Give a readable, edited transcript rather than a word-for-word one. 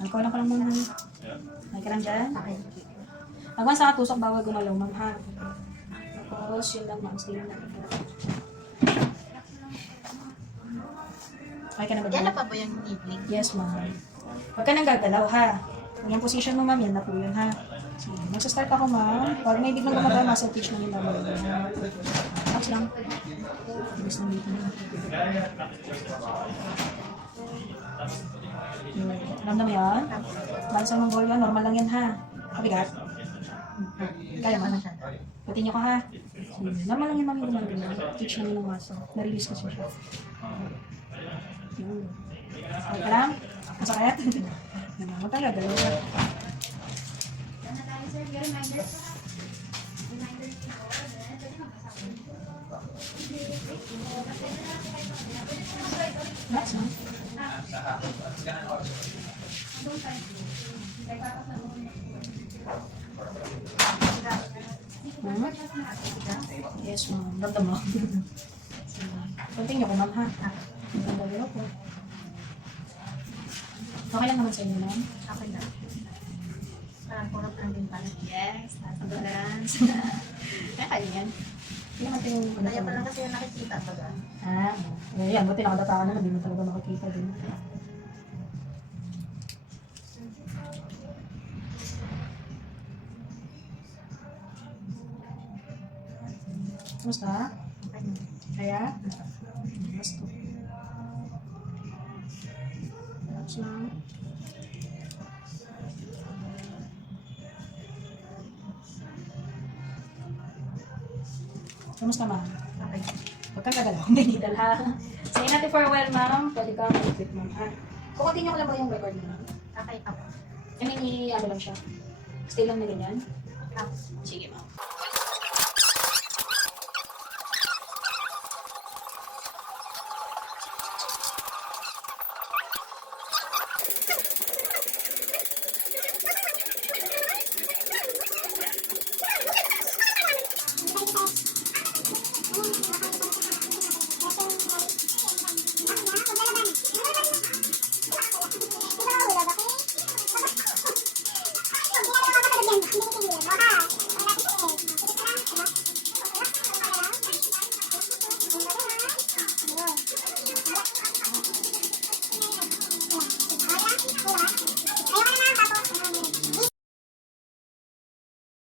Ikaw lang ma'am. Ay ka lang dyan? Okay. Hanggang sa katusok, bawal gumalaw ma'am ha. Tapos, yun lang ma'am. Stay lang. Okay ka na ba? Yan na pa ba yung evening? Yes ma'am. Huwag ka nang gagalaw ha. Kung yung position mo ma'am, yan na po yun ha. Sige, magsa-start ako ma'am. Para may biglang gumagay, muscle teach na yun lang. Touch lang. Bilis na dito na. Ramdam mo yan? Balsa mong goal yan, normal lang yan ha. Kabigat. Kaya mo. Pati nyo ka ha. Sige, normal lang yan ma'am yung gumagay. Teach na yun ng muscle. Na-release kasi siya. Yun. Okay ka lang? Masakit? Huwag kang gagalaw ha. Relax na. Yes, ma'am. Ramdam mo. Continue ko, ma'am, ha? Ramdam ko. Okay lang naman sa inyo, ma'am. Okay na. Parang kurap lang din pala. Yes, nasa balance. Kaya yan. Hindi naman ito yung... Kaya pa lang kasi yung nakikita baga. Ah, yan. Buti nakadataan naman. Hindi mo talaga makikita din. Kamusta? Okay na. Kaya? Gusto. Relax lang. Kamusta, ma'am? Okay. Huwag kang gagalaw. Hindi didal, ha? Say natin for a while, ma'am. Pwede ka mag-quit, ma'am, ha? Kukuntin ko lang ba yung record mo, ma'am? Okay ako. I mean, ano lang siya. Stay lang na ganyan. Ako. Sige, ma'am.